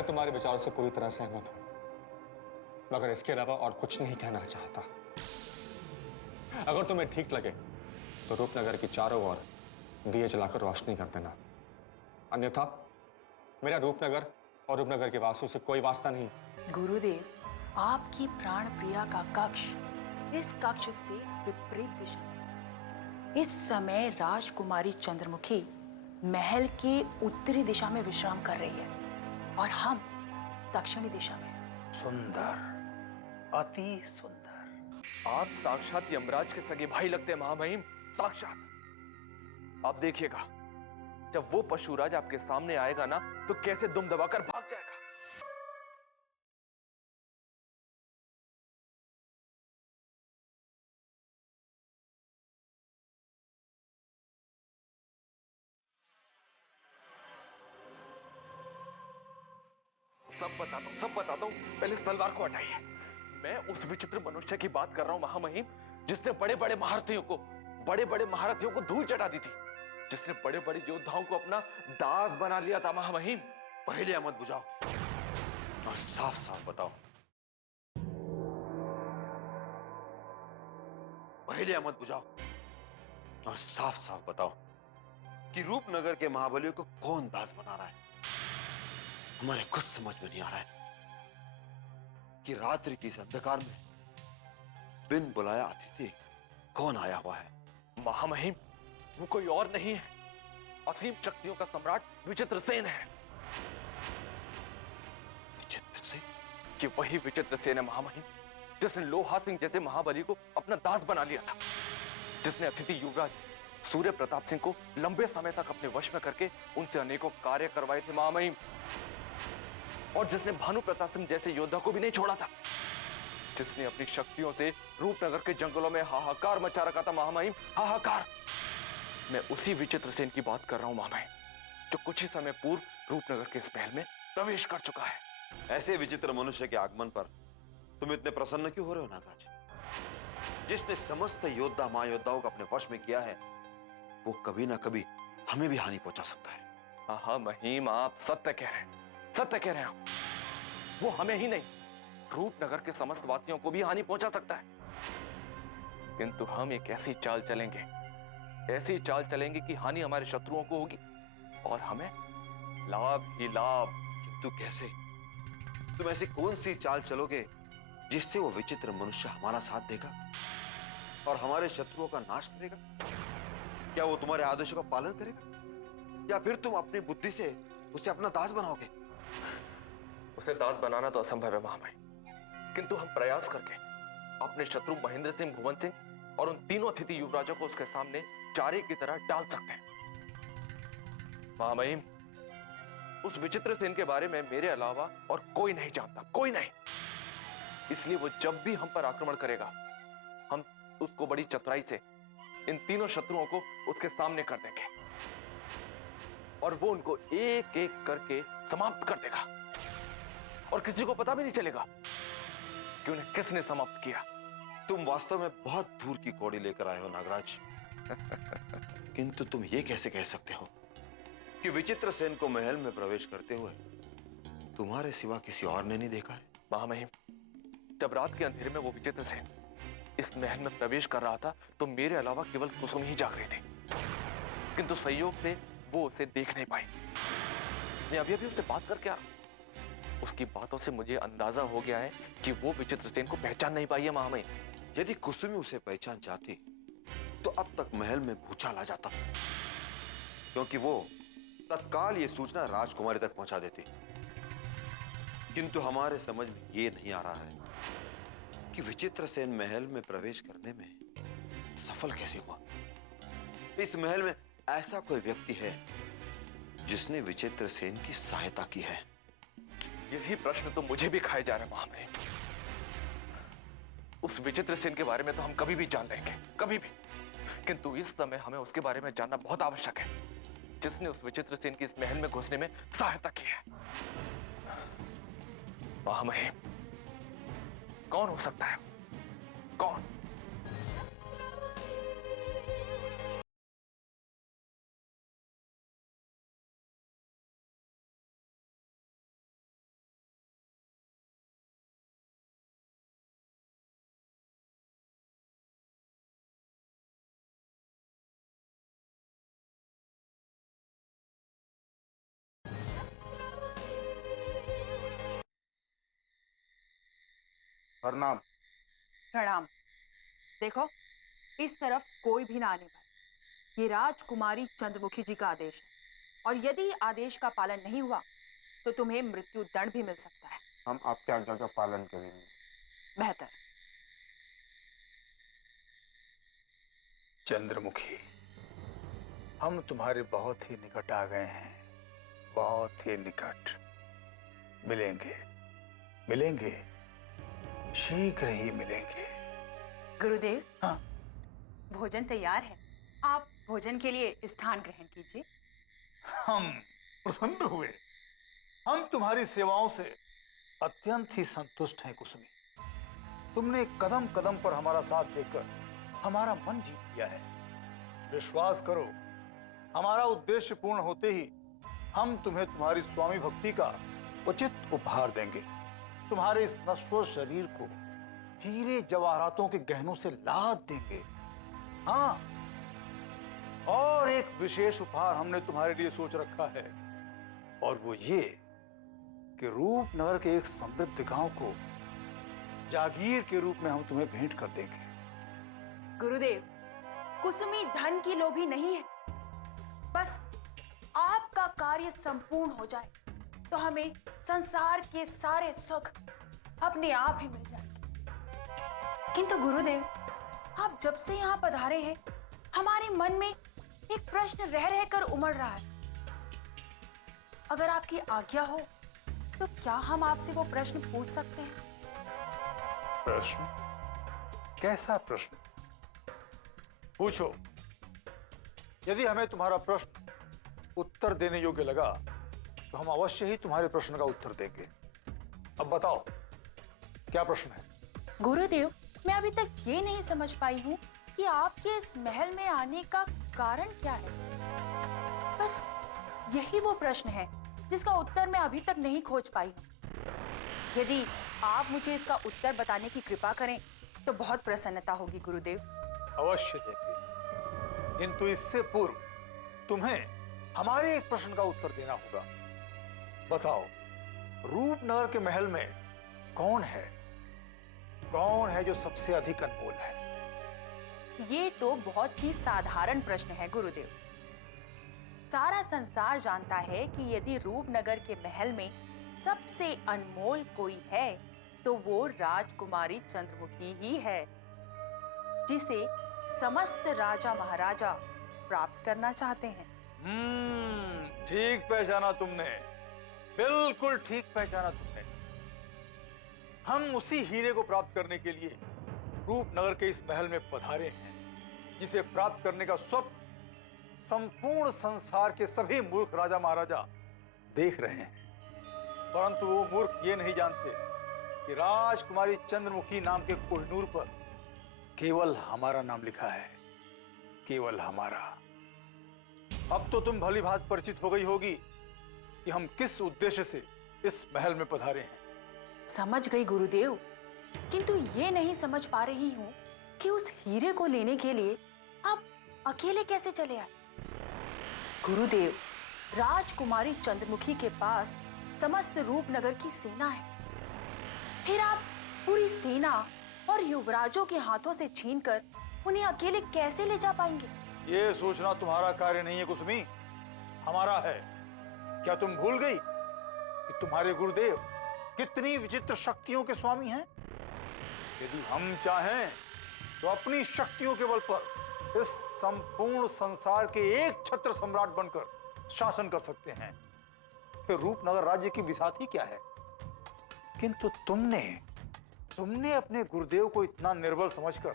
मैं तुम्हारे विचारों से पूरी तरह सहमत हूं, मगर इसके अलावा और कुछ नहीं कहना चाहता। अगर तुम्हें ठीक लगे तो रूपनगर की चारों ओर दिए जलाकर रोशनी कर देना, अन्यथा मेरा रूपनगर और रूपनगर के वासियों से कोई वास्ता नहीं। गुरुदेव, आपकी प्राण प्रिया का कक्ष इस कक्ष से विपरीत दिशा में। इस समय राजकुमारी चंद्रमुखी महल के उत्तरी दिशा में विश्राम कर रही है और हम दक्षिणी दिशा में। सुंदर, अति सुंदर। आप साक्षात यमराज के सगे भाई लगते हैं महामहिम, साक्षात। आप देखिएगा, जब वो पशुराज आपके सामने आएगा ना, तो कैसे दुम दबाकर भाग जाएगा। सब बताता हूं, पहले इस तलवार को हटाइए। मैं उस विचित्र मनुष्य की बात कर रहा हूं महामहिम, जिसने बड़े बड़े महारथियों को धूल चटा दी थी, जिसने बड़े बड़े योद्धाओं को अपना दास बना लिया था महामहिम। पहले मत बुझाओ और साफ साफ बताओ। पहले मत बुझाओ और साफ साफ बताओ कि रूपनगर के महाबलियों को कौन दास बना रहा है। हमारे कुछ समझ में नहीं आ रहा है कि रात्रि की इस अंधकार में बिन बुलाया अतिथि कौन आया हुआ है। महामहिम, वो कोई और नहीं है, असीम शक्तियों का सम्राट विचित्रसेन है। विचित्रसेन? कि वही विचित्रसेन है महामहिम, जिसने लोहा सिंह जैसे महाबली को अपना दास बना लिया था, जिसने अतिथि युवराज सूर्य प्रताप सिंह को लंबे समय तक अपने वश में करके उनसे अनेकों कार्य करवाए थे महामहिम, और जिसने भानु प्रताप सिंह जैसे योद्धा को भी नहीं छोड़ा था, जिसने अपनी शक्तियों से रूपनगर के जंगलों में हाहाकार मचा रखा था महामहिम, हाहाकार। मैं उसी विचित्रसेन की बात कर रहा हूं महामहिम, जो कुछ ही समय पूर्व रूपनगर के इस महल में प्रवेश कर चुका है। ऐसे विचित्र मनुष्य के आगमन पर तुम इतने प्रसन्न क्यों हो रहे हो नागराज? जिसने समस्त योद्धा महायोद्धाओं को अपने वश में किया है, वो कभी ना कभी हमें भी हानि पहुंचा सकता है। हाँ महिम, आप सत्य कह रहे हैं, सत्य कह रहे हैं आप। वो हमें ही नहीं, रूपनगर के समस्त वासियों को भी हानि पहुंचा सकता है। किंतु हम एक ऐसी चाल चलेंगे कि हानि हमारे शत्रुओं को होगी और हमें लाभ ही लाभ। किंतु कैसे? तुम ऐसी कौन सी चाल चलोगे जिससे वो विचित्र मनुष्य हमारा साथ देगा और हमारे शत्रुओं का नाश करेगा? क्या वो तुम्हारे आदेशों का पालन करेगा, या फिर तुम अपनी बुद्धि से उसे अपना दास बनाओगे? उसे दास बनाना तो असंभव है महामहिम, किंतु हम प्रयास करके अपने शत्रु महेंद्र सिंह, भुवन सिंह और उन तीनों अतिथि युवराजों को उसके सामने चारे की तरह डाल सकते हैं। महामहिम, उस विचित्र सेन के बारे में मेरे अलावा और कोई नहीं जानता, कोई नहीं। इसलिए वो जब भी हम पर आक्रमण करेगा, हम उसको बड़ी चतुराई से इन तीनों शत्रुओं को उसके सामने कर देंगे और वो उनको एक एक करके समाप्त कर देगा और किसी को पता भी नहीं चलेगा कि उन्हें किसने समाप्त किया। तुम वास्तव में बहुत दूर की कौड़ी लेकर आए हो नागराज। किंतु तुम ये कैसे कह सकते हो कि विचित्रसेन को महल में प्रवेश करते हुए तुम्हारे सिवा किसी और ने नहीं देखा है? महामहिम, जब रात के अंधेरे में वो विचित्रसेन इस महल में प्रवेश कर रहा था, तो मेरे अलावा केवल कुसुम ही जाग रही थी, किंतु संयोग से वो उसे देख नहीं पाई। मैं अभी अभी उससे बात करके आ रहा हूं। उसकी बातों से मुझे अंदाजा हो गया है कि वो विचित्रसेन को पहचान नहीं पाई है महामहिम। यदि कुसुमी उसे पहचान जाती तो अब तक महल में भूचाल आ जाता, क्योंकि वो तत्काल ये सूचना राजकुमारी तक पहुंचा देती। किंतु हमारे समझ में ये नहीं आ रहा है कि विचित्रसेन महल में प्रवेश करने में सफल कैसे हुआ। इस महल में ऐसा कोई व्यक्ति है जिसने विचित्रसेन की सहायता की है? यही प्रश्न तो मुझे भी खाए जा रहे हैं महामहिम। उस विचित्रसेन के बारे में तो हम कभी भी जान लेंगे, कभी भी, किंतु इस समय हमें उसके बारे में जानना बहुत आवश्यक है, जिसने उस विचित्रसेन की इस महल में घुसने में सहायता की है। महामहिम, कौन हो सकता है? कौन? प्रणाम। प्रणाम। देखो, इस तरफ कोई भी ना आने पाए। ये राजकुमारी चंद्रमुखी जी का आदेश है और यदि आदेश का पालन नहीं हुआ तो तुम्हें मृत्यु दंड भी मिल सकता है। हम आपके आज्ञा का पालन करेंगे। बेहतर। चंद्रमुखी, हम तुम्हारे बहुत ही निकट आ गए हैं, बहुत ही निकट। मिलेंगे, मिलेंगे, शीघ्र ही मिलेंगे। गुरुदेव, हाँ। भोजन तैयार है, आप भोजन के लिए स्थान ग्रहण कीजिए। हम प्रसन्न हुए। हम तुम्हारी सेवाओं से अत्यंत ही संतुष्ट हैं कुसुमी। तुमने कदम कदम पर हमारा साथ देकर हमारा मन जीत लिया है। विश्वास करो, हमारा उद्देश्य पूर्ण होते ही हम तुम्हें तुम्हारी स्वामी भक्ति का उचित उपहार देंगे। तुम्हारे इस नश्वर शरीर को हीरे जवाहरातों के गहनों से लाद देंगे। हाँ, और एक विशेष उपहार हमने तुम्हारे लिए सोच रखा है, और वो ये कि रूपनगर के एक समृद्ध गांव को जागीर के रूप में हम तुम्हें भेंट कर देंगे। गुरुदेव, कुसुमी धन की लोभी नहीं है। बस आपका कार्य संपूर्ण हो जाए तो हमें संसार के सारे सुख अपने आप ही मिल जाएंगे। किंतु गुरुदेव, आप जब से यहाँ पधारे हैं, हमारे मन में एक प्रश्न रह रहकर उमड़ रहा है। अगर आपकी आज्ञा हो तो क्या हम आपसे वो प्रश्न पूछ सकते हैं? प्रश्न? कैसा प्रश्न? पूछो। यदि हमें तुम्हारा प्रश्न उत्तर देने योग्य लगा तो हम अवश्य ही तुम्हारे प्रश्न का उत्तर देंगे। अब बताओ, क्या प्रश्न है? गुरुदेव, मैं अभी तक ये नहीं समझ पाई हूँ कि आपके इस महल में आने का कारण क्या है। बस यही वो प्रश्न है जिसका उत्तर मैं अभी तक नहीं खोज पाई हूँ। यदि आप मुझे इसका उत्तर बताने की कृपा करें तो बहुत प्रसन्नता होगी गुरुदेव। अवश्य देंगे, किंतु इससे पूर्व तुम्हें हमारे एक प्रश्न का उत्तर देना होगा। बताओ, रूपनगर के महल में कौन है? कौन है जो सबसे अधिक अनमोल है? ये तो बहुत ही साधारण प्रश्न है गुरुदेव। सारा संसार जानता है कि यदि रूपनगर के महल में सबसे अनमोल कोई है तो वो राजकुमारी चंद्रमुखी ही है, जिसे समस्त राजा महाराजा प्राप्त करना चाहते हैं। ठीक पहचाना तुमने, बिल्कुल ठीक पहचाना तुमने। हम उसी हीरे को प्राप्त करने के लिए रूपनगर के इस महल में पधारे हैं, जिसे प्राप्त करने का स्वप्न संपूर्ण संसार के सभी मूर्ख राजा महाराजा देख रहे हैं। परंतु वो मूर्ख ये नहीं जानते कि राजकुमारी चंद्रमुखी नाम के कोहिनूर पर केवल हमारा नाम लिखा है, केवल हमारा। अब तो तुम भली भांति परिचित हो गई होगी कि हम किस उद्देश्य से इस महल में पधारे हैं। समझ गई गुरुदेव, किंतु ये नहीं समझ पा रही हूँ कि उस हीरे को लेने के लिए आप अकेले कैसे चले आए। गुरुदेव, राजकुमारी चंद्रमुखी के पास समस्त रूपनगर की सेना है, फिर आप पूरी सेना और युवराजों के हाथों से छीनकर उन्हें अकेले कैसे ले जा पाएंगे? ये सोचना तुम्हारा कार्य नहीं है कुसुमी, हमारा है। क्या तुम भूल गई कि तुम्हारे गुरुदेव कितनी विचित्र शक्तियों के स्वामी हैं? यदि हम चाहें तो अपनी शक्तियों के बल पर इस संपूर्ण संसार के एक छत्र सम्राट बनकर शासन कर सकते हैं। फिर रूपनगर राज्य की बिसात ही क्या है? किंतु तुमने अपने गुरुदेव को इतना निर्बल समझकर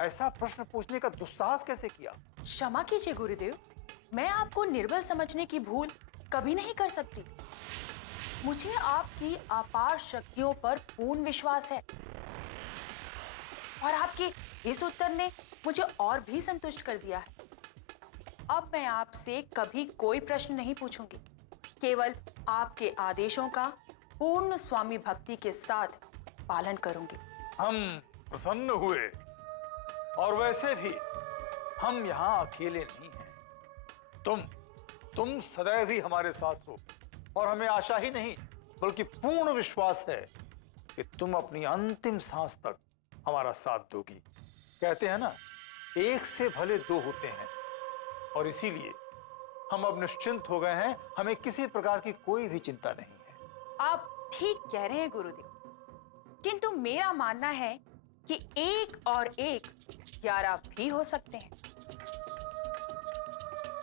ऐसा प्रश्न पूछने का दुस्साहस कैसे किया? क्षमा कीजिए गुरुदेव, मैं आपको निर्बल समझने की भूल कभी नहीं कर सकती। मुझे आपकी अपार शक्तियों पर पूर्ण विश्वास है और आपके इस उत्तर ने मुझे और भी संतुष्ट कर दिया है। अब मैं आपसे कभी कोई प्रश्न नहीं पूछूंगी, केवल आपके आदेशों का पूर्ण स्वामी भक्ति के साथ पालन करूंगी। हम प्रसन्न हुए, और वैसे भी हम यहाँ अकेले नहीं हैं। तुम सदैव ही हमारे साथ हो, और हमें आशा ही नहीं बल्कि पूर्ण विश्वास है कि तुम अपनी अंतिम सांस तक हमारा साथ दोगी। कहते हैं ना, एक से भले दो होते हैं, और इसीलिए हम अब निश्चिंत हो गए हैं। हमें किसी प्रकार की कोई भी चिंता नहीं है। आप ठीक कह रहे हैं गुरुदेव, किंतु मेरा मानना है कि 1 और 1 11 भी हो सकते हैं।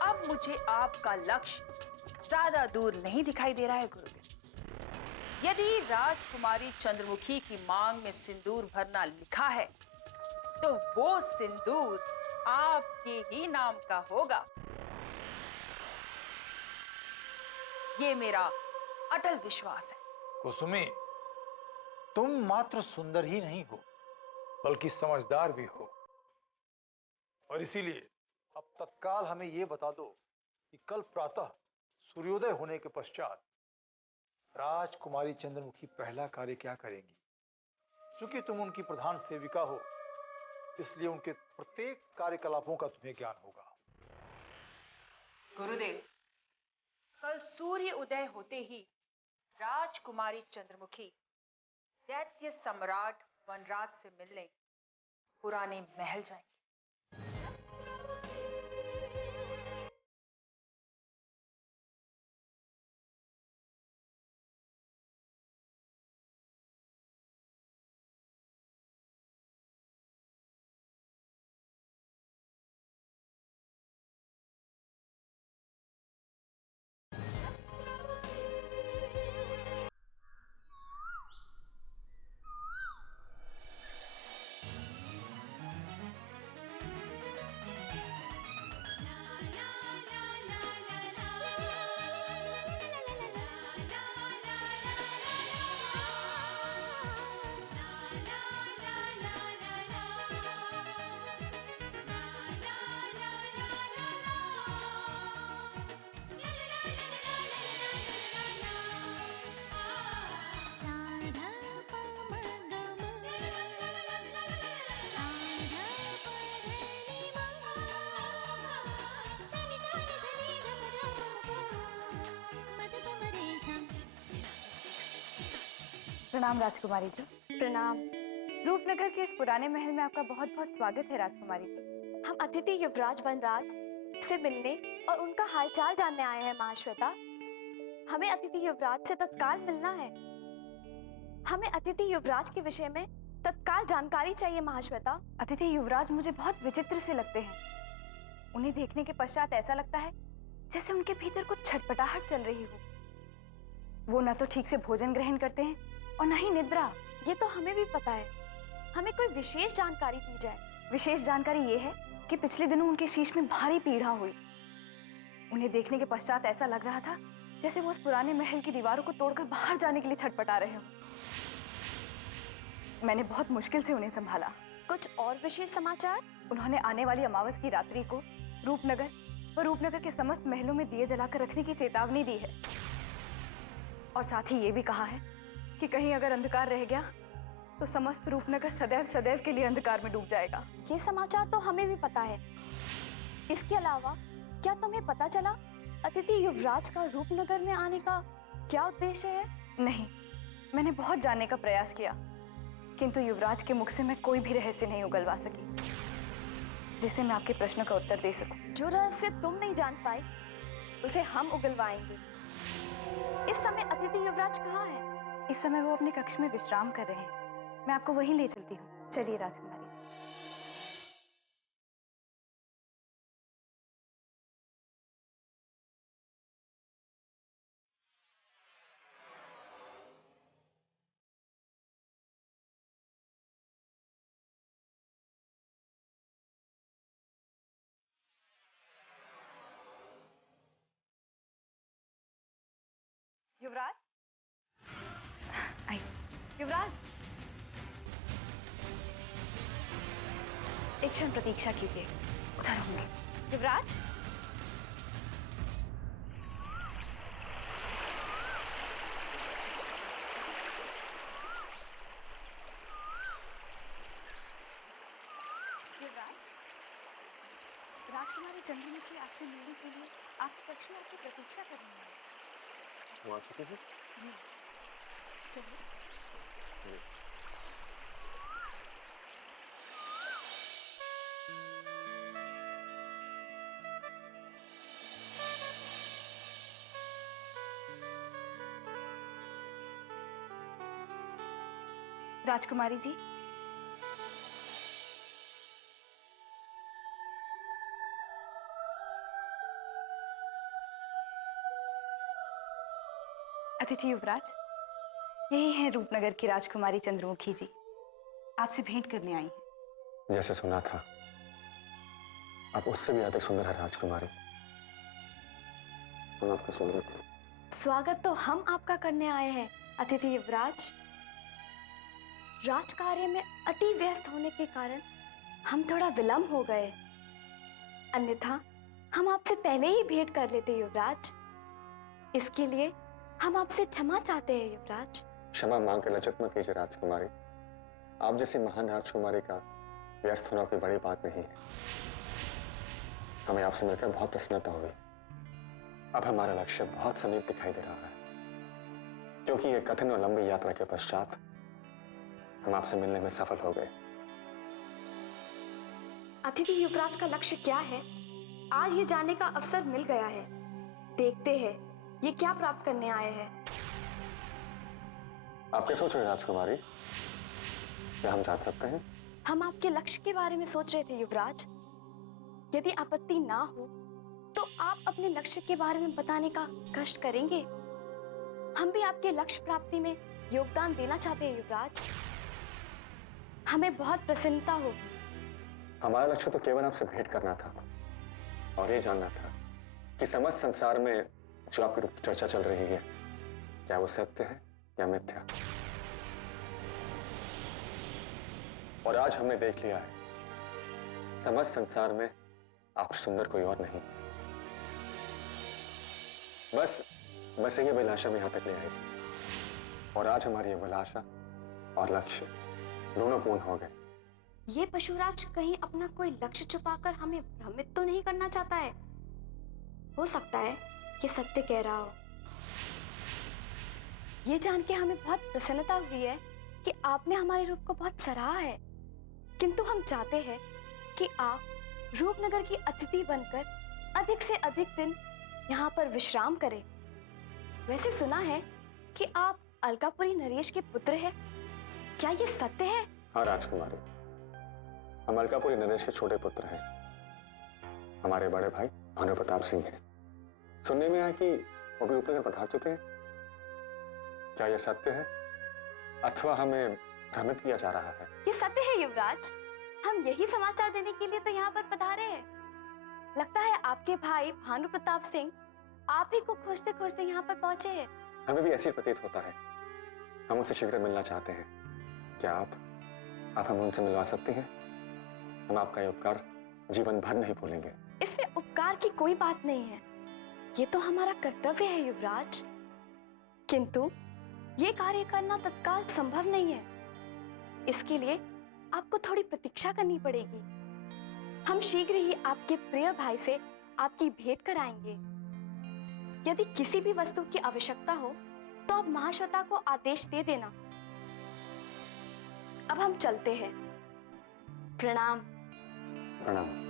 अब मुझे आपका लक्ष्य ज्यादा दूर नहीं दिखाई दे रहा है गुरुदेव। यदि राजकुमारी चंद्रमुखी की मांग में सिंदूर भरना लिखा है, तो वो सिंदूर आपके ही नाम का होगा। ये मेरा अटल विश्वास है। कुसुमी, तुम मात्र सुंदर ही नहीं हो, बल्कि समझदार भी हो। और इसीलिए अब तत्काल हमें यह बता दो कि कल प्रातः सूर्योदय होने के पश्चात राजकुमारी चंद्रमुखी पहला कार्य क्या करेंगी। चूंकि तुम उनकी प्रधान सेविका हो, इसलिए उनके प्रत्येक कार्यकलापों का तुम्हें ज्ञान होगा। गुरुदेव, कल सूर्य उदय होते ही राजकुमारी चंद्रमुखी दैत्य सम्राट वनराज से मिलने पुराने महल जाएंगी। प्रणाम राजकुमारी जी। प्रणाम। रूपनगर के इस पुराने महल में आपका बहुत बहुत स्वागत है राजकुमारी जी। हम अतिथि युवराज वनराज से मिलने और उनका हालचाल जानने आए हैं महाश्वेता। हमें अतिथि युवराज से तत्काल मिलना है। हमें अतिथि युवराज के विषय में तत्काल जानकारी चाहिए महाश्वेता। अतिथि युवराज मुझे बहुत विचित्र से लगते हैं। उन्हें देखने के पश्चात ऐसा लगता है जैसे उनके भीतर कुछ छटपटाहट चल रही हो। वो न तो ठीक से भोजन ग्रहण करते हैं और न ही निद्रा। ये तो हमें भी पता है, हमें कोई विशेष जानकारी दी जाए। विशेष जानकारी ये है कि पिछले दिनों उनके शीश में भारी पीड़ा हुई। उन्हें देखने के पश्चात ऐसा लग रहा था जैसे वो उस पुराने महल की दीवारों को तोड़कर बाहर जाने के लिए छटपटा रहे हो। मैंने बहुत मुश्किल से उन्हें संभाला। कुछ और विशेष समाचार? उन्होंने आने वाली अमावस की रात्रि को रूपनगर व रूपनगर के समस्त महलों में दिए जलाकर रखने की चेतावनी दी है, और साथ ही ये भी कहा है कि कहीं अगर अंधकार रह गया तो समस्त रूपनगर सदैव सदैव के लिए अंधकार में डूब जाएगा। ये समाचार तो हमें भी पता है। इसके अलावा क्या तुम्हें पता चला अतिथि युवराज का रूपनगर में आने का क्या उद्देश्य है? नहीं, मैंने बहुत जानने का प्रयास किया, किंतु युवराज के मुख से मैं कोई भी रहस्य नहीं उगलवा सकी जिससे मैं आपके प्रश्न का उत्तर दे सकूं। जो रहस्य तुम नहीं जान पाई उसे हम उगलवाएंगे। इस समय अतिथि युवराज कहाँ है? इस समय वो अपने कक्ष में विश्राम कर रहे हैं। मैं आपको वहीं ले चलती हूँ। चलिए राजकुमारी। युवराज, आइए। युवराज, एक क्षण प्रतीक्षा कीजिए, उधर होंगे। युवराज, युवराज, राजकुमारी चंद्रमुखी आपसे मिलने के लिए आपके कक्ष में आपकी प्रतीक्षा कर रही है। वो आ चुके हैं? जी, चलिए। चलिए। राजकुमारी जी, अतिथि युवराज, यही हैं रूपनगर की राजकुमारी चंद्रमुखी जी। आपसे भेंट करने आई हैं। जैसे सुना था, आप उससे भी अधिक सुंदर है राजकुमारी। हम आपका स्वागत है। स्वागत तो हम आपका करने आए हैं अतिथि युवराज। राजकार्य में अति व्यस्त होने के कारण हम थोड़ा विलंब हो गए, अन्यथा हम आपसे पहले ही भेंट कर लेते युवराज। इसके लिए हम आपसे क्षमा चाहते हैं युवराज। क्षमा मांग कर लज्जित मत कीजिए राजकुमारी। आप जैसी महान राजकुमारी का व्यस्त होना कोई बड़ी बात नहीं है। हमें आपसे मिलकर बहुत प्रसन्नता हुई। अब हमारा लक्ष्य बहुत समीप दिखाई दे रहा है, क्योंकि ये कठिन और लंबी यात्रा के पश्चात हम आपसे मिलने में सफल हो गए। अतिथि युवराज का लक्ष्य क्या है, आज ये जानने का अवसर मिल गया है। देखते हैं ये क्या प्राप्त करने आए हैं। आप क्या सोच रहे हैं राजकुमारी? क्या हम जान सकते हैं? हम आपके लक्ष्य के बारे में सोच रहे थे युवराज। यदि आपत्ति ना हो तो आप अपने लक्ष्य के बारे में बताने का कष्ट करेंगे। हम भी आपके लक्ष्य प्राप्ति में योगदान देना चाहते हैं युवराज। हमें बहुत प्रसन्नता होगी। हमारा लक्ष्य तो केवल आपसे भेंट करना था और ये जानना था कि समस्त संसार में जो आपके रूप की चर्चा चल रही है, क्या वो सत्य है या मिथ्या। और आज हमने देख लिया है, समस्त संसार में आपसे सुंदर कोई और नहीं। बस ये अभिलाषा में यहां तक ले आई और आज हमारी अभिलाषा और लक्ष्य दोनों पूर्ण हो गए। ये पशुराज कहीं अपना कोई लक्ष्य छुपाकर हमें भ्रमित तो नहीं करना चाहता है? हो सकता है कि सत्य कह रहा हो। ये जान के हमें बहुत प्रसन्नता हुई है कि आपने हमारे रूप को बहुत सराहा है, किंतु हम चाहते हैं कि आप रूपनगर की अतिथि बनकर अधिक से अधिक दिन यहाँ पर विश्राम करें। वैसे सुना है कि आप अलकापुरी नरेश के पुत्र हैं, क्या ये सत्य है? हाँ राजकुमारी, हम अलकापुरी नरेश के छोटे पुत्र हैं। हमारे बड़े भाई भानु प्रताप सिंह हैं। सुनने में आया कि वो भी रूपनगर पधार चुके हैं। क्या यह सत्य है अथवा हमें भ्रमित किया जा रहा है? ये सत्य है युवराज। हम यही समाचार देने के लिए तो यहाँ पर पधारे हैं। लगता है आपके भाई भानु प्रताप सिंह आप ही को खोजते खोजते यहाँ पर पहुंचे हैं। हमें भी ऐसी प्रतीत होता है। हम उनसे शीघ्र मिलना चाहते हैं। क्या आप हमें उनसे मिलवा सकती हैं? हम आपका ये उपकार जीवन भर नहीं भूलेंगे। इसमें उपकार की कोई बात नहीं है, ये तो हमारा कर्तव्य है युवराज। किंतु ये कार्य करना तत्काल संभव नहीं है। इसके लिए आपको थोड़ी प्रतीक्षा करनी पड़ेगी। हम शीघ्र ही आपके प्रिय भाई से आपकी भेंट कराएंगे। यदि किसी भी वस्तु की आवश्यकता हो तो आप महाश्वेता को आदेश दे देना। अब हम चलते हैं। प्रणाम। प्रणाम।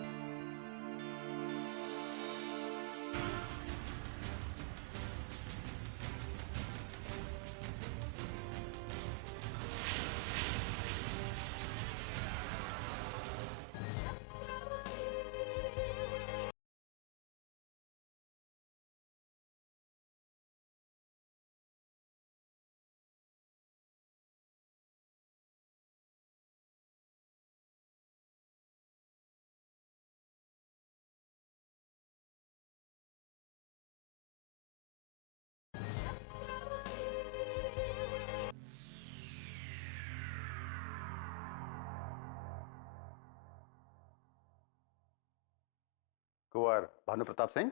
कुंवर भानु प्रताप सिंह,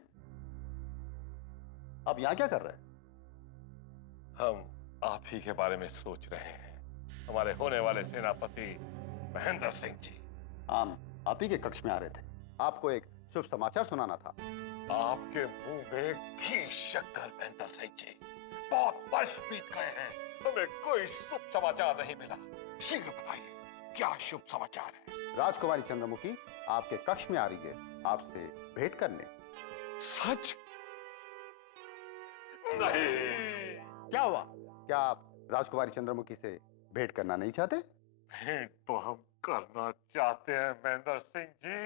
आप यहां क्या कर रहे हैं? हम आप ही के बारे में सोच रहे हैं। हमारे होने वाले सेनापति महेंद्र सिंह जी हम आप ही के कक्ष में आ रहे थे। आपको एक शुभ समाचार सुनाना था। आपके मुंह में घी शक्कर महेंद्र सिंह जी, बहुत वर्ष बीत गए हैं, हमें कोई शुभ समाचार नहीं मिला। शीघ्र बताइए क्या शुभ समाचार है? राजकुमारी चंद्रमुखी आपके कक्ष में आ रही है आपसे भेंट करने। सच? नहीं। क्या हुआ? क्या आप राजकुमारी चंद्रमुखी से भेंट करना नहीं चाहते? भेंट तो हम करना चाहते हैं महेंद्र सिंह जी,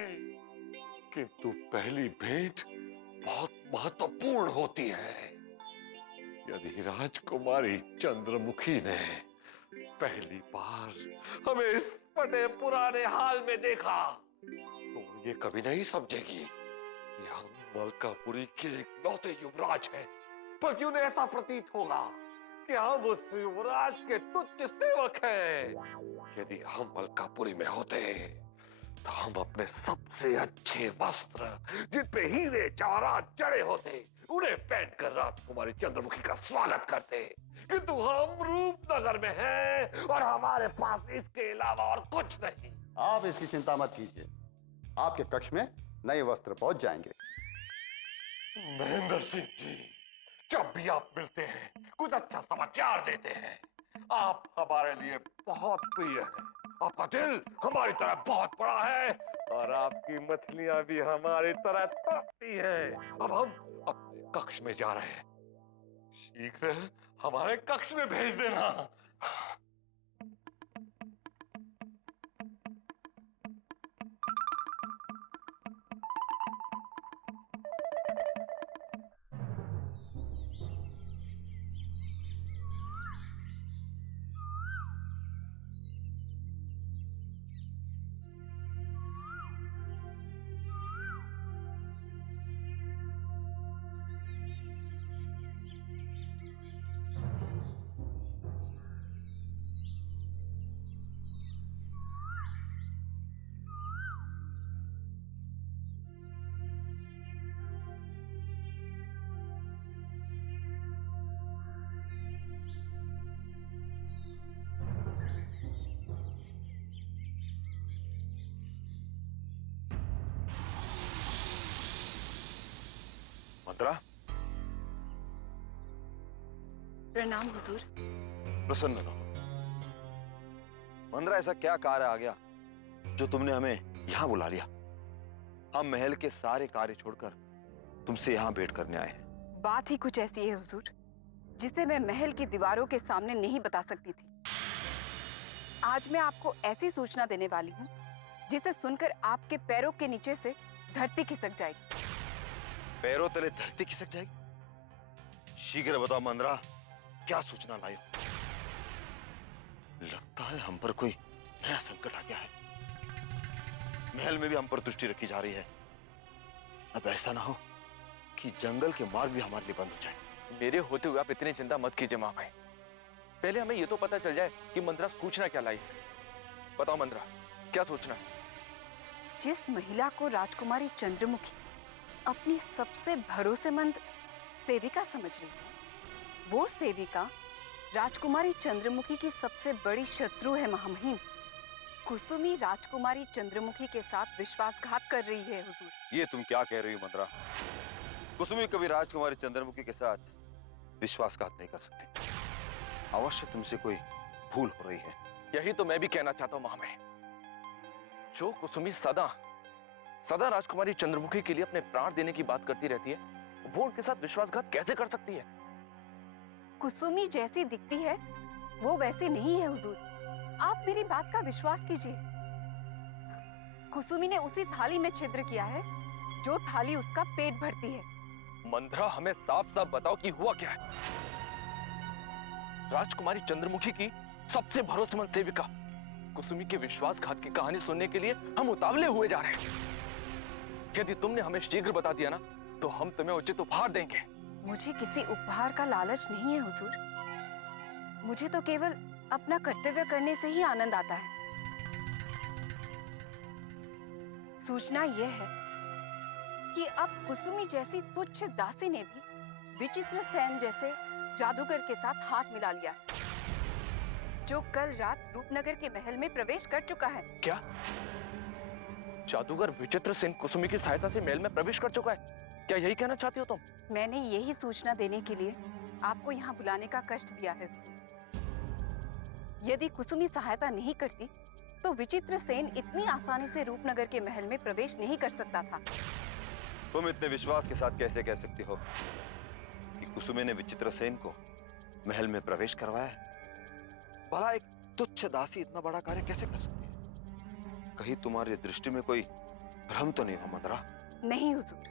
किंतु पहली भेंट बहुत महत्वपूर्ण होती है। यदि राजकुमारी चंद्रमुखी ने पहली बार हमें इस फटे पुराने हाल में देखा तो ये कभी नहीं समझेगी कि हम मलकापुरी के इकलौते युवराज हैं, बल्कि उन्हें ऐसा प्रतीत होगा कि हम उस युवराज के तुच्छ सेवक हैं। यदि हम मलकापुरी में होते तो हम अपने सबसे अच्छे वस्त्र, जिन पे हीरे जवाहरात जड़े होते, उन्हें पहनकर राजकुमारी चंद्रमुखी का स्वागत करते। किंतु हम रूपनगर में हैं और हमारे पास इसके अलावा और कुछ नहीं। आप इसकी चिंता मत कीजिए, आपके कक्ष में नए वस्त्र पहुंच जाएंगे। महेंद्र सिंह जी, जब भी आप मिलते हैं कुछ अच्छा समाचार देते हैं। आप हमारे लिए बहुत प्रिय हैं। आपका दिल हमारी तरह बहुत बड़ा है और आपकी मछलियां भी हमारी तरह तड़पती हैं। अब हम अपने कक्ष में जा रहे हैं, शीघ्र हमारे कक्ष में भेज देना। मंत्रा, प्रणाम हुजूर। प्रसन्न रहो। मंत्रा, ऐसा क्या कार्य आ गया जो तुमने हमें यहां बुला लिया? हम महल के सारे कार्य छोड़कर तुमसे यहां भेंट करने आए हैं। बात ही कुछ ऐसी है हुजूर, जिसे मैं महल की दीवारों के सामने नहीं बता सकती थी। आज मैं आपको ऐसी सूचना देने वाली हूँ जिसे सुनकर आपके पैरों के नीचे से धरती खिसक जाएगी। पैरों तले धरती खिसक जाएगी? शीघ्र बताओ मंद्रा, क्या सूचना लाई हो? लगता है हम पर कोई नया संकट आ गया है। महल में भी हम पर दृष्टि रखी जा रही है। अब ऐसा ना हो कि जंगल के मार्ग भी हमारे लिए बंद हो जाए। मेरे होते हुए आप इतनी चिंता मत कीजिए माँ भाई। पहले हमें यह तो पता चल जाए कि मंद्रा सूचना क्या लाई। बताओ मंद्रा, क्या सूचना? जिस महिला को राजकुमारी चंद्रमुखी अपनी सबसे भरोसेमंद सेविका समझ रही है, वो सेविका राजकुमारी चंद्रमुखी की सबसे बड़ी शत्रु है महामहिम। कुसुमी राजकुमारी चंद्रमुखी के साथ विश्वासघात कर रही है हुजूर। ये तुम क्या कह रही हो मंद्रा? कुसुमी कभी राजकुमारी चंद्रमुखी के साथ विश्वासघात नहीं कर सकती। अवश्य तुमसे कोई भूल हो रही है। यही तो मैं भी कहना चाहता हूँ महामहिम। जो कुसुमी सदा राजकुमारी चंद्रमुखी के लिए अपने प्राण देने की बात करती रहती है, वो उनके साथ विश्वासघात कैसे कर सकती है? कुसुमी जैसी दिखती है वो वैसी नहीं है हुजूर। आप मेरी बात का विश्वास कीजिए। कुसुमी ने उसी थाली में छिद्र किया है जो थाली उसका पेट भरती है। मंद्रा, हमें साफ साफ बताओ कि हुआ क्या है। राजकुमारी चंद्रमुखी की सबसे भरोसेमंद सेविका कुसुमी के विश्वासघात की कहानी सुनने के लिए हम उतावले हुए जा रहे हैं। यदि तुमने हमें शीघ्र बता दिया ना, तो हम तुम्हें उचित उपहार देंगे। मुझे किसी उपहार का लालच नहीं है हुजूर। मुझे तो केवल अपना कर्तव्य करने से ही आनंद आता है। सूचना यह है कि अब कुसुमी जैसी तुच्छ दासी ने भी विचित्र सेन जैसे जादूगर के साथ हाथ मिला लिया है, जो कल रात रूपनगर के महल में प्रवेश कर चुका है। क्या जादूगर विचित्र सेन कुसुमी की सहायता से महल में प्रवेश कर चुका है? क्या यही कहना चाहती हो तुम? मैंने यही सूचना देने के लिए आपको यहाँ बुलाने का कष्ट दिया है। यदि कुसुमी सहायता नहीं करती तो विचित्र सेन इतनी आसानी से रूपनगर के महल में प्रवेश नहीं कर सकता था। तुम इतने विश्वास के साथ कैसे कह सकती हो कि कुसुमी ने विचित्र सेन को महल में प्रवेश करवाया है? भला एक तुच्छ दासी इतना बड़ा कार्य कैसे कर सकती है? कहीं तुम्हारी दृष्टि में कोई भ्रम तो नहीं हो मंदरा? नहीं हुजूर,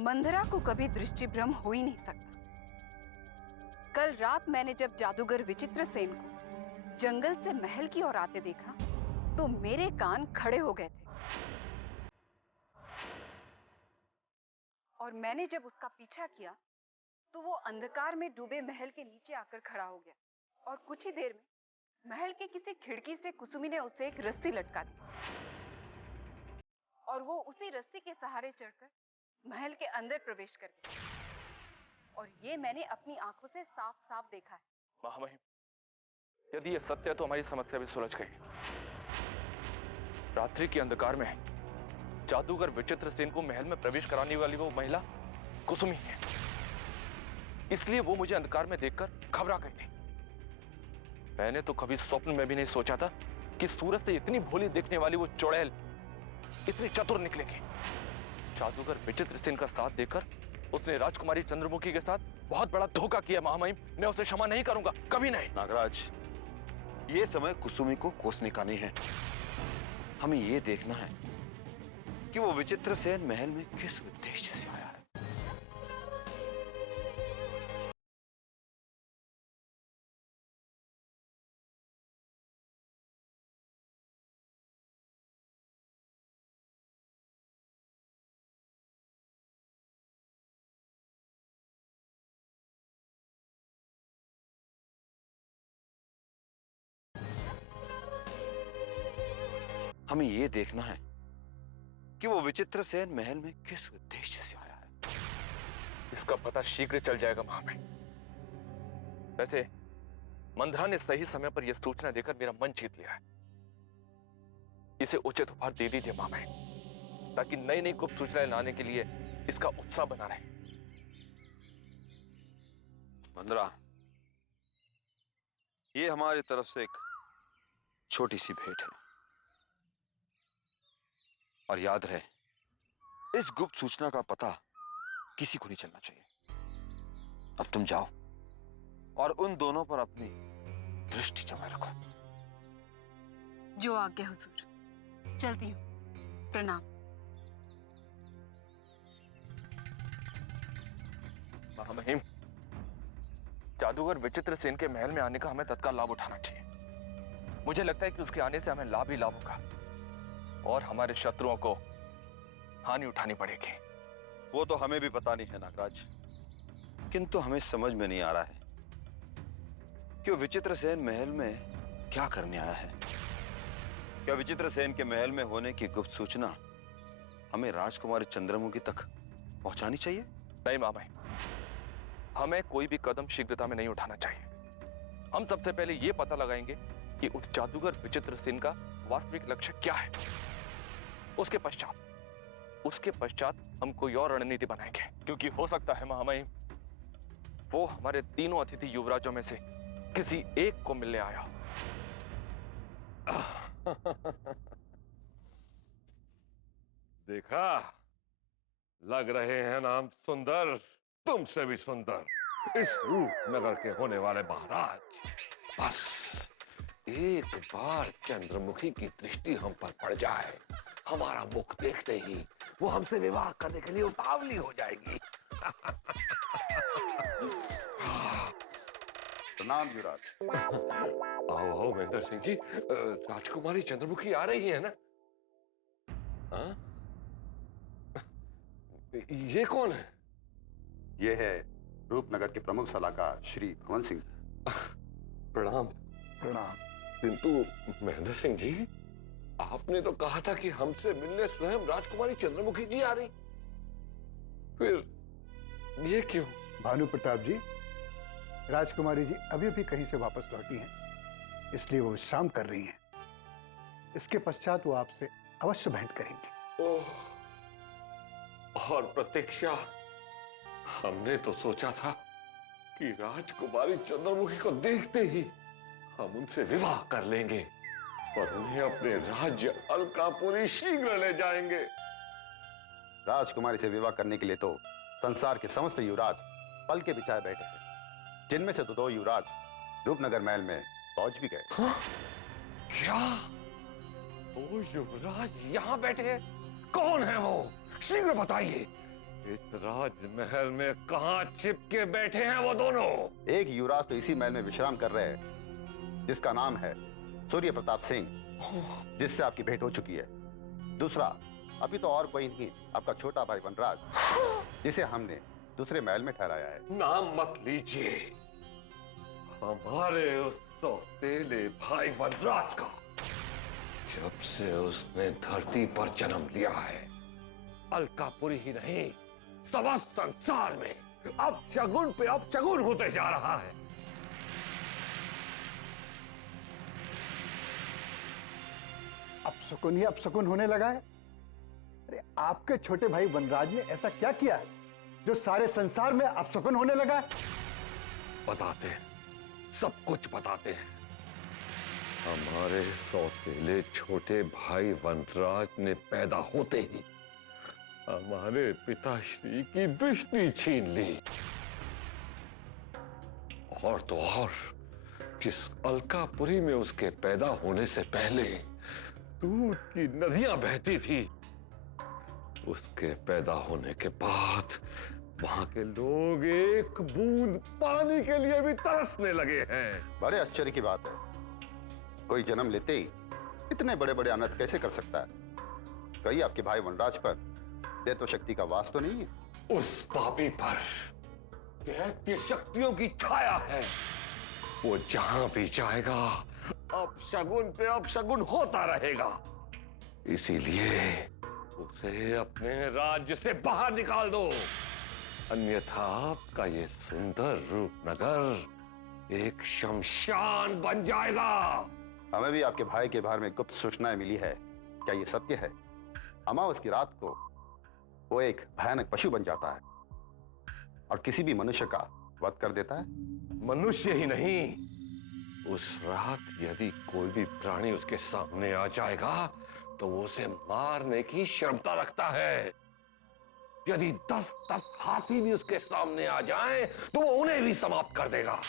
मंदरा को कभी दृष्टि भ्रम हो ही नहीं सकता। कल रात मैंने जब जादूगर विचित्रसेन को जंगल से महल की ओर आते देखा तो मेरे कान खड़े हो गए थे, और मैंने जब उसका पीछा किया तो वो अंधकार में डूबे महल के नीचे आकर खड़ा हो गया, और कुछ ही देर में महल के किसी खिड़की से कुसुमी ने उसे एक रस्सी लटका दी, और वो उसी रस्सी के सहारे चढ़कर महल के अंदर प्रवेश कर गया। और ये मैंने अपनी आंखों से साफ साफ देखा है। महामहिम, यदि यह सत्य है तो हमारी समस्या भी सुलझ गई। रात्रि के अंधकार में जादूगर विचित्रसेन को महल में प्रवेश कराने वाली वो महिला कुसुमी है, इसलिए वो मुझे अंधकार में देखकर घबरा गई थी। मैंने तो कभी स्वप्न में भी नहीं सोचा था कि सूरज से इतनी भोली दिखने वाली वो चुड़ैल इतनी चतुर निकलेगी। जादूगर विचित्रसेन का साथ देकर उसने राजकुमारी चंद्रमुखी के साथ बहुत बड़ा धोखा किया महामहिम। मैं उसे क्षमा नहीं करूंगा, कभी नहीं। नागराज, ये समय कुसुमी को कोसने का नहीं है। हमें ये देखना है कि वो विचित्रसेन महल में किस उद्देश्य से आया है। हमें ये देखना है कि वो विचित्रसेन महल में किस उद्देश्य से आया है। इसका पता शीघ्र चल जाएगा महामहिम। वैसे मंदरा ने सही समय पर यह सूचना देकर मेरा मन जीत लिया है। इसे उचित उपहार दे दीजिए महामहिम, ताकि नई नई गुप्त सूचनाएं लाने के लिए इसका उत्साह बना रहे। मंदरा, ये हमारी तरफ से एक छोटी सी भेंट है, और याद रहे, इस गुप्त सूचना का पता किसी को नहीं चलना चाहिए। अब तुम जाओ और उन दोनों पर अपनी दृष्टि जमाए रखो। जो आज्ञा हुजूर, चलती हूँ। प्रणाम। महामहिम, जादूगर विचित्रसेन के महल में आने का हमें तत्काल लाभ उठाना चाहिए। मुझे लगता है कि उसके आने से हमें लाभ ही लाभ होगा, और हमारे शत्रुओं को हानि उठानी पड़ेगी। वो तो हमें भी पता नहीं है नागराज, किंतु हमें समझ में नहीं आ रहा है कि वो विचित्रसेन महल में क्या करने आया है। क्या विचित्रसेन के महल में होने की गुप्त सूचना हमें राजकुमारी चंद्रमुखी तक पहुंचानी चाहिए? नहीं मामहिम, हमें कोई भी कदम शीघ्रता में नहीं उठाना चाहिए। हम सबसे पहले यह पता लगाएंगे कि उस जादूगर विचित्रसेन का वास्तविक लक्ष्य क्या है। उसके पश्चात हम कोई और रणनीति बनाएंगे, क्योंकि हो सकता है महामहिम वो हमारे तीनों अतिथि युवराजों में से किसी एक को मिलने आया। देखा, लग रहे हैं नाम सुंदर, तुमसे भी सुंदर इस रूपनगर के होने वाले महाराज। बस एक बार चंद्रमुखी की दृष्टि हम पर पड़ जाए, हमारा मुख देखते ही वो हमसे विवाह करने के लिए उतावली हो जाएगी। प्रणाम युवराज। आओ आओ महेंद्र सिंह जी, राजकुमारी चंद्रमुखी आ रही है ना? हाँ? ये कौन है? ये है रूपनगर के प्रमुख सलाहकार श्री भवन सिंह। प्रणाम। प्रणाम। किंतु महेंद्र सिंह जी, आपने तो कहा था कि हमसे मिलने स्वयं राजकुमारी चंद्रमुखी जी आ रही, फिर ये क्यों? भानु प्रताप जी, राजकुमारी जी अभी अभी कहीं से वापस लौटी हैं, इसलिए वो विश्राम कर रही हैं। इसके पश्चात वो आपसे अवश्य भेंट करेंगी। ओह, और प्रतीक्षा, हमने तो सोचा था कि राजकुमारी चंद्रमुखी को देखते ही हम उनसे विवाह कर लेंगे और उन्हें अपने राज्य अलकापुरी शीघ्र ले जाएंगे। राजकुमारी से विवाह करने के लिए तो संसार के समस्त युवराज पल के बिछाए बैठे थे, जिनमें से तो 2 युवराज रूपनगर महल में पहुंच भी गए। हाँ? क्या वो युवराज यहाँ बैठे हैं? कौन है वो? शीघ्र बताइए। इस राजमहल में कहाँ छिप के बैठे हैं वो दोनों? एक युवराज तो इसी महल में विश्राम कर रहे हैं, जिसका नाम है सूर्य प्रताप सिंह, जिससे आपकी भेंट हो चुकी है। दूसरा अभी तो और कोई नहीं, आपका छोटा भाई वनराज, जिसे हमने दूसरे महल में ठहराया है। नाम मत लीजिए हमारे उस सौतेले भाई वनराज का। जब से उसने धरती पर जन्म लिया है, अलकापुरी ही नहीं, समस्त संसार में अब शगुन पे अब शगुन होते जा रहा है। अपशकुन ही अपशकुन होने लगा है। अरे आपके छोटे भाई वनराज ने ऐसा क्या किया जो सारे संसार में अपशकुन होने लगा है? बताते हैं, सब कुछ बताते हैं। हमारे सौतेले छोटे भाई वनराज ने पैदा होते ही हमारे पिताश्री की दृष्टि छीन ली। और तो और, जिस अलकापुरी में उसके पैदा होने से पहले दूध की नदियां बहती थी, उसके पैदा होने के बाद वहां के लोग एक बूंद पानी के लिए भी तरसने लगे हैं। बड़े आश्चर्य की बात है, कोई जन्म लेते ही इतने बड़े बड़े अनर्थ कैसे कर सकता है? कहीं आपके भाई वनराज पर दैत्य शक्ति का वास तो नहीं है? उस पापी पर दैत्य शक्तियों की छाया है। वो जहां भी जाएगा अब शगुन पे अब शगुन होता रहेगा। इसीलिए उसे अपने राज्य से बाहर निकाल दो, अन्यथा आपका ये सुंदर रूपनगर एक शमशान बन जाएगा। हमें भी आपके भाई के बारे में गुप्त सूचनाएं मिली है। क्या ये सत्य है? अमावस की रात को वो एक भयानक पशु बन जाता है और किसी भी मनुष्य का वध कर देता है। मनुष्य ही नहीं, उस रात यदि कोई भी प्राणी उसके सामने आ जाएगा तो वो उसे मारने की क्षमता रखता है। यदि 10 हाथी भी उसके सामने आ जाएं तो वो उन्हें भी समाप्त कर देगा।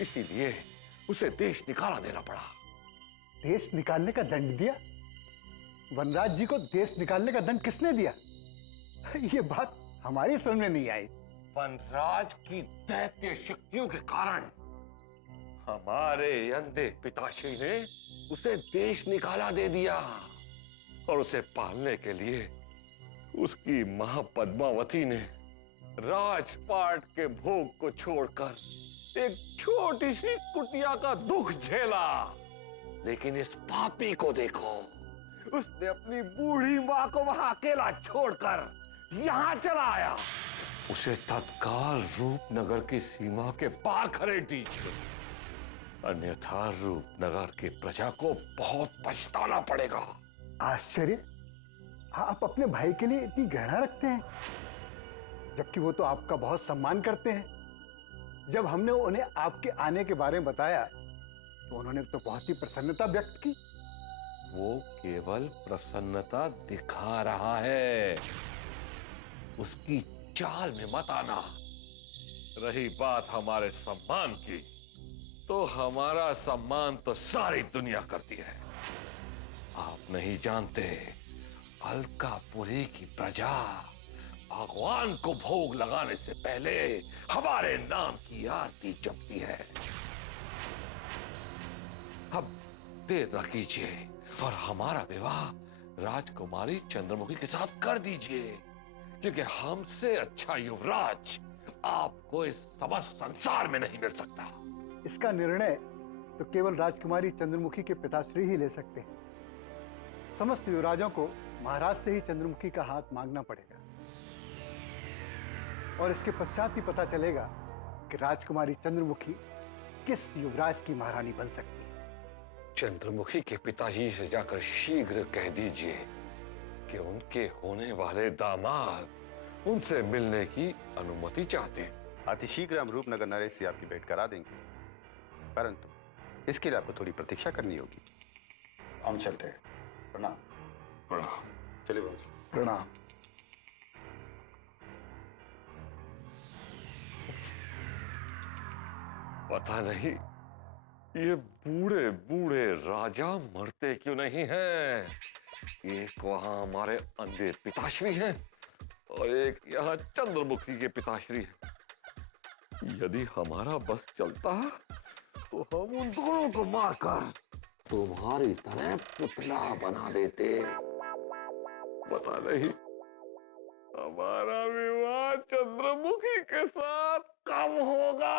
इसीलिए उसे देश निकाला देना पड़ा। देश निकालने का दंड दिया? वनराज जी को देश निकालने का दंड किसने दिया? ये बात हमारी समझ में नहीं आई। वनराज की दैत्य शक्तियों के कारण हमारे अंधे पिताश्री ने उसे देश निकाला दे दिया और उसे पालने के लिए उसकी मां पद्मावती ने राजपाट के भोग को छोड़कर एक छोटी सी कुटिया का दुख झेला। लेकिन इस पापी को देखो, उसने अपनी बूढ़ी मां को वहां अकेला छोड़कर यहां चला आया। उसे तत्काल रूपनगर की सीमा के पार खदेड़ दीजिए, अन्यथा रूपनगर की प्रजा को बहुत पछताना पड़ेगा। आश्चर्य, आप अपने भाई के लिए इतनी घृणा रखते हैं, जबकि वो तो आपका बहुत सम्मान करते हैं। जब हमने उन्हें आपके आने के बारे में बताया तो उन्होंने तो बहुत ही प्रसन्नता व्यक्त की। वो केवल प्रसन्नता दिखा रहा है, उसकी चाल में मत आना। रही बात हमारे सम्मान की, तो हमारा सम्मान तो सारी दुनिया करती है। आप नहीं जानते, अलकापुरी की प्रजा भगवान को भोग लगाने से पहले हमारे नाम की आरती जपती है। अब देर न कीजिए और हमारा विवाह राजकुमारी चंद्रमुखी के साथ कर दीजिए, क्योंकि हमसे अच्छा युवराज आपको इस समस्त संसार में नहीं मिल सकता। इसका निर्णय तो केवल राजकुमारी चंद्रमुखी के पिताश्री ही ले सकते हैं। समस्त युवराजों को महाराज से ही चंद्रमुखी का हाथ मांगना पड़ेगा और इसके पश्चात ही पता चलेगा कि राजकुमारी चंद्रमुखी किस युवराज की महारानी बन सकती है। चंद्रमुखी के पिताजी से जाकर शीघ्र कह दीजिए कि उनके होने वाले दामाद उनसे मिलने की अनुमति चाहते हैं। अतिशीघ्र हम रूपनगर नरेश से आपकी भेंट करा देंगे, परंतु इसके लिए आपको थोड़ी प्रतीक्षा करनी होगी। हम चलते हैं। प्रणाम। प्रणाम। चलिए बाबू। प्रणाम। पता नहीं ये बूढ़े बूढ़े राजा मरते क्यों नहीं हैं? एक वहां हमारे अंधे पिताश्री हैं और एक यहाँ चंद्रमुखी के पिताश्री हैं। यदि हमारा बस चलता तो हम उन दोनों को मारकर तुम्हारी तरह पुतला बना देते। पता नहीं हमारा विवाह चंद्रमुखी के साथ कब होगा।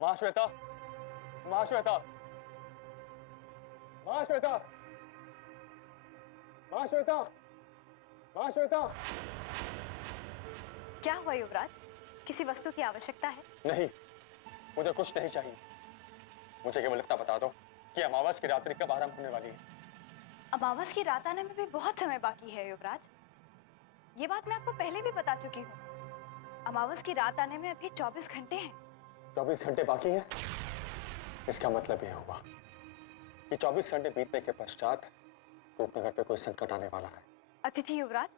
महाश्वेता, महाश्वेता, महाश्वेता, महाश्वेता, महाश्वेता। क्या हुआ युवराज? किसी वस्तु की आवश्यकता है? नहीं, मुझे कुछ नहीं चाहिए। मुझे केवल इतना बता दो कि अमावस की रात्रि कब आरंभ होने वाली है। अमावस की रात आने में भी बहुत समय बाकी है युवराज। ये बात मैं आपको पहले भी बता चुकी हूँ। अमावस की रात आने में अभी 24 घंटे हैं। 24 घंटे बाकी हैं? इसका मतलब यह हुआ कि 24 घंटे बीतने के पश्चात रूपनगर पे कोई संकट आने वाला है। अतिथि युवराज,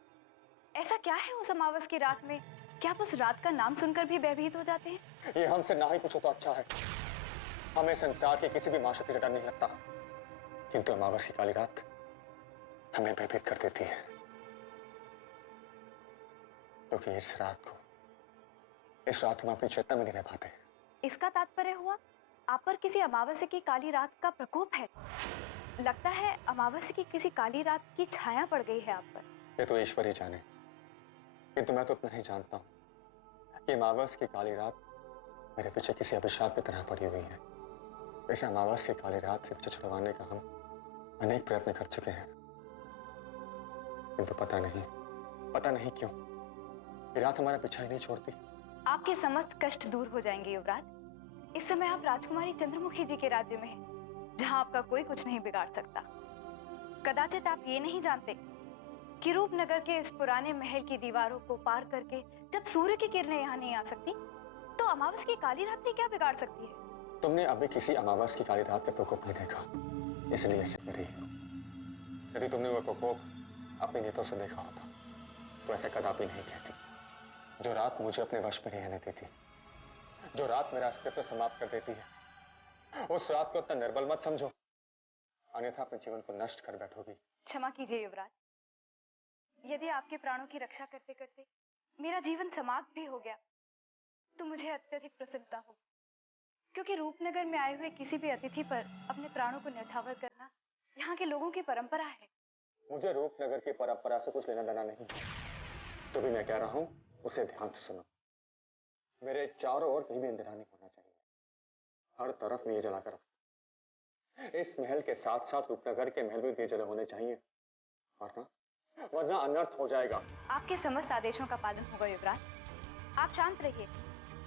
ऐसा क्या है उस अमावस की रात में? क्या आप उस रात का नाम सुनकर भी भयभीत हो जाते हैं? ये हमसे ना ही पूछो तो अच्छा है। हमें संसार के किसी भी महाशक्ति से डर नहीं लगता, किंतु अमावस की काली रात हमें भयभीत कर देती है, क्योंकि इस रात हम अपनी चेतना में नहीं रह पाते। इसका तात्पर्य हुआ आप पर किसी अमावस्या की काली रात का प्रकोप है। लगता है अमावस्या की किसी काली रात की छाया पड़ गई है आप पर। ये तो ईश्वर ही जाने, किंतु मैं तो इतना ही जानता हूँ कि अमावस की काली रात मेरे पीछे किसी अभिशाप की तरह पड़ी हुई है। वैसे अमावस की काली रात से पीछे छुड़वाने का हम अनेक प्रयत्न कर चुके हैं, किंतु पता नहीं क्यों ये रात हमारा पीछा ही नहीं छोड़ती। आपके समस्त कष्ट दूर हो जाएंगे युवराज। इस समय आप राजकुमारी चंद्रमुखी जी के राज्य में हैं, जहां आपका कोई कुछ नहीं बिगाड़ सकता। कदाचित आप ये नहीं जानते कि रूपनगर के इस पुराने महल की दीवारों को पार करके जब सूर्य की किरणें यहाँ नहीं आ सकती, तो अमावस की काली रात्रि क्या बिगाड़ सकती है? तुमने अभी किसी अमावस की काली रात का प्रकोप नहीं देखा, इसलिए ऐसे कर रही हो। यदि तुमने वह प्रकोप अपनी नेत्रों से देखा होता तो ऐसा कदापि नहीं कहती। जो रात मुझे अपने वश में नहीं रहने देती, जो रात मेरा अस्तित्व समाप्त कर देती है, उस रात को इतना निर्बल मत समझो, अन्यथा अपने जीवन को नष्ट कर बैठोगी। क्षमा कीजिए युवराज, यदि आपके प्राणों की रक्षा करते करते मेरा जीवन समाप्त भी हो गया तो मुझे अत्यधिक प्रसन्नता हो, क्योंकि रूपनगर में आए हुए किसी भी अतिथि पर अपने प्राणों को न्यौछावर करना यहाँ के लोगों की परंपरा है। मुझे रूपनगर की परंपरा से कुछ लेना देना नहीं, तो भी मैं कह रहा हूँ उसे ध्यान से सुनो। मेरे चारों ओर कहीं भी अंधेरा नहीं होना चाहिए, हर तरफ दिए जलाकर रखो। इस महल के साथ साथ रूपनगर के महल भी दिए जले होने चाहिए, वरना अनर्थ हो जाएगा। आपके समस्त आदेशों का पालन होगा युवराज। आप शांत रहिए,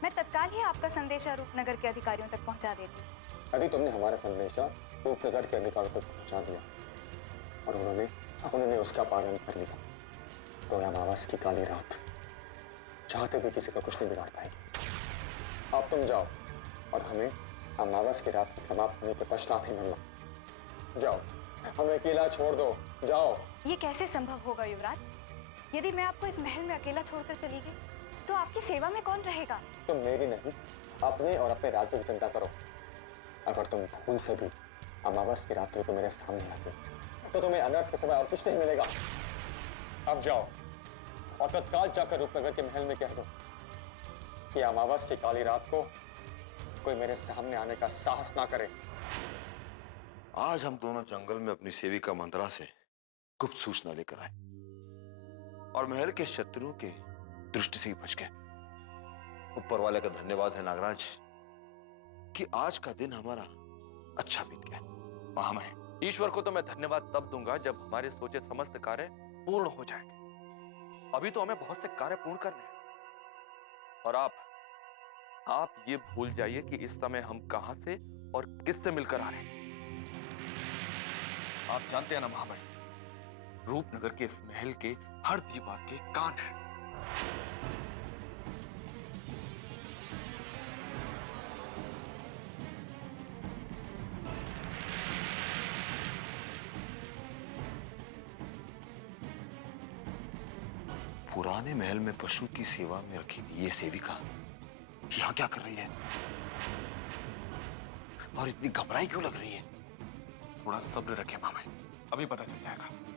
मैं तत्काल ही आपका संदेशा रूपनगर के अधिकारियों तक पहुंचा देती हूँ। यदि तुमने हमारा संदेशा रूपनगर के अधिकारियों तक पहुंचा दिया और उन्होंने उसका पालन कर लिया, तो अमावस की काली रात चाहते भी किसी का कुछ नहीं बिगाड़ पाएगी। अब तुम जाओ और हमें अमावस की रात समाप्त होने के पश्चात ही मिलना। जाओ, हमें अकेला छोड़ दो, जाओ। ये कैसे संभव होगा युवराज? यदि मैं आपको इस महल में अकेला छोड़कर चली गई तो आपकी सेवा में कौन रहेगा? तुम मेरी नहीं, अपने और अपने राज्य की चिंता करो। अगर तुम भूल से भी अमावस की रात्रि को मेरे सामने आ गए तो तुम्हें अनर्थ के सिवाय और कुछ नहीं मिलेगा। अब जाओ और तत्काल जाकर रूपनगर के महल में कह दो कि अमावस की काली रात को कोई मेरे सामने आने का साहस ना करे। आज हम दोनों जंगल में अपनी सेविका मंत्रा से गुप्त सूचना लेकर आए और महल के शत्रुओं के दृष्टि से ही बच गए। ऊपर वाले का धन्यवाद है नागराज कि आज का दिन हमारा अच्छा बीत गया। महामहिम, ईश्वर को तो मैं धन्यवाद तब दूंगा जब हमारे सोचे समस्त कार्य पूर्ण हो जाएंगे। अभी तो हमें बहुत से कार्य पूर्ण करने हैं। और आप ये भूल जाइए कि इस समय हम कहां से और किससे मिलकर आ रहे हैं। आप जानते हैं ना महामहिम, रूपनगर के इस महल के हर दीवार के कान हैं। पुराने महल में पशु की सेवा में रखी हुई ये सेविका यहां क्या कर रही है और इतनी घबराई क्यों लग रही है? थोड़ा सब्र रखे मामा, अभी पता चल जाएगा।